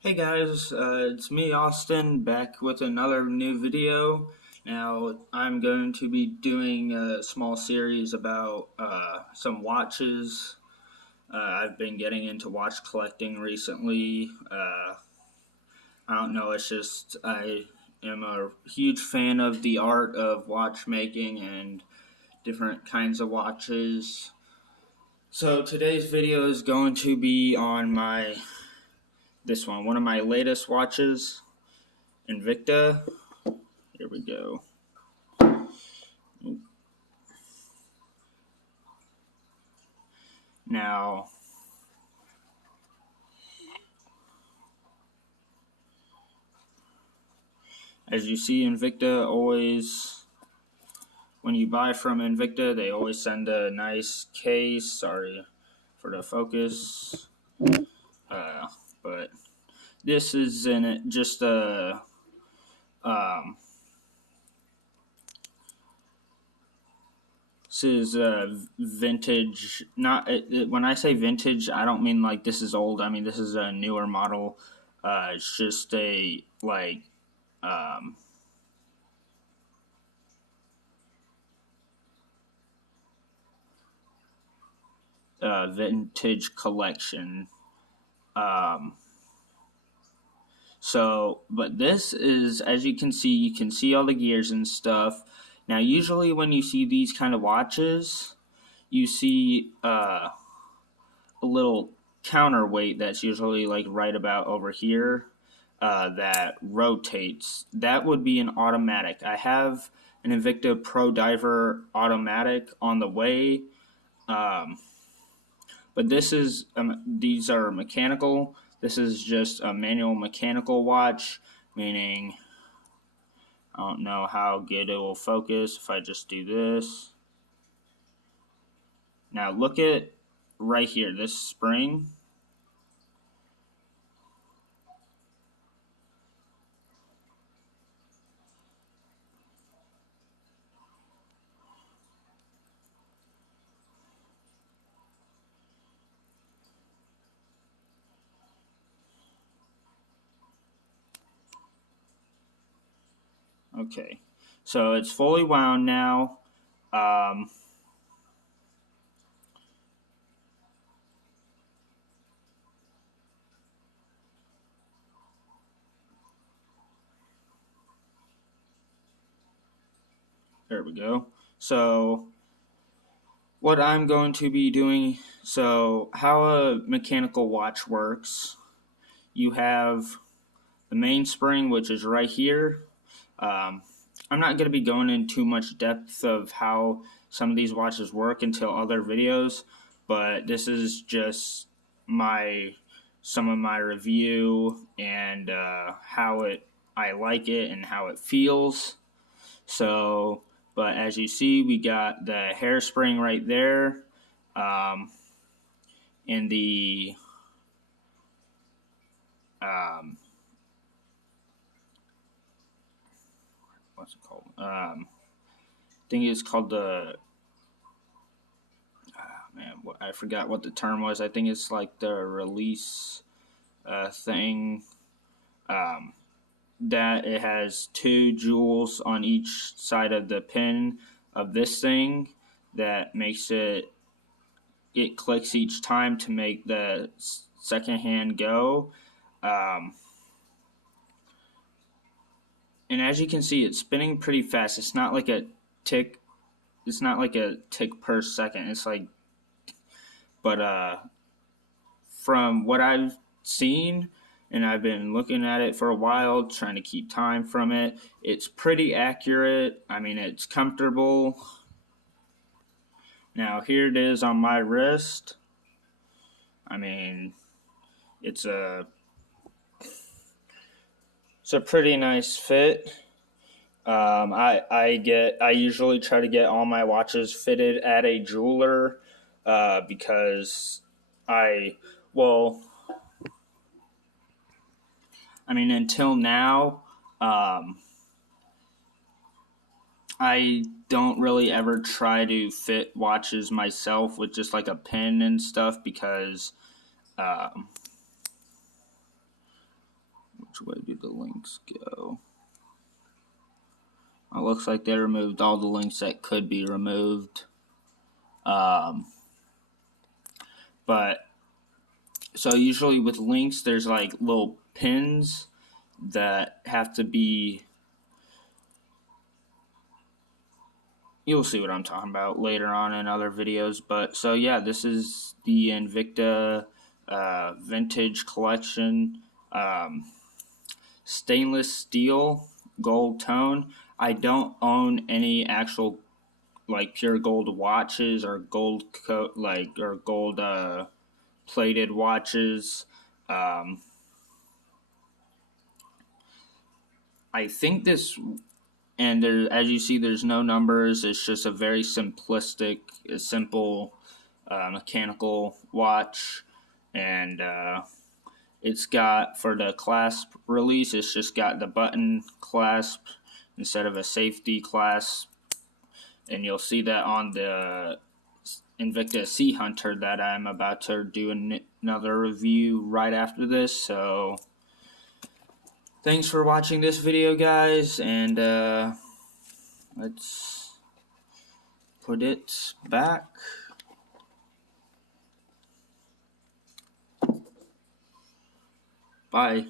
Hey guys, it's me Austin back with another new video. Now I'm going to be doing a small series about some watches. I've been getting into watch collecting recently. I don't know, it's just I am a huge fan of the art of watchmaking and different kinds of watches. So today's video is going to be on one of my latest watches, Invicta. Here we go. Now, as you see, Invicta always, when you buy from Invicta, they always send a nice case. Sorry for the focus. But this is just a, um, this is a vintage, when I say vintage, I don't mean like this is old. I mean, this is a newer model. It's just a, um, vintage collection. Um, but this is, as you can see all the gears and stuff. Now, usually when you see these kind of watches, you see a little counterweight that's usually like right about over here that rotates. That would be an automatic. I have an Invicta Pro Diver automatic on the way. Um, But these are mechanical. This is just a manual mechanical watch, meaning I don't know how good it will focus if I just do this. Now look at right here, this spring. Okay, so it's fully wound now. Um, there we go. So what I'm going to be doing, so how a mechanical watch works, you have the mainspring, which is right here. Um, I'm not going to be going in too much depth of how some of these watches work until other videos, but this is just some of my review and I like it and how it feels. So, but as you see, we got the hairspring right there, um, and the um, what's it called? I think it's called the man. I forgot what the term was. I think it's like the release thing. Um, that it has two jewels on each side of the pin of this thing that makes it clicks each time to make the second hand go. Um, and as you can see, it's spinning pretty fast. It's not like a tick. It's not like a tick per second. It's like, but from what I've seen, and I've been looking at it for a while, trying to keep time from it, it's pretty accurate. I mean, it's comfortable. Now, here it is on my wrist. I mean, it's a it's a pretty nice fit. I usually try to get all my watches fitted at a jeweler because I well I mean, until now, um, I don't really ever try to fit watches myself with just like a pin and stuff because um, Which way do the links go? It looks like they removed all the links that could be removed. But so usually with links, there's like little pins that have to be. You'll see what I'm talking about later on in other videos. But so yeah, this is the Invicta vintage collection. Stainless steel gold tone. I don't own any actual like pure gold watches or gold or gold plated watches. I think this, and there, as you see, there's no numbers. It's just a very simplistic, simple mechanical watch, and it's got, for the clasp release, it's just got the button clasp instead of a safety clasp, and you'll see that on the Invicta Sea Hunter that I'm about to do another review right after this. So thanks for watching this video, guys, and let's put it back. Bye.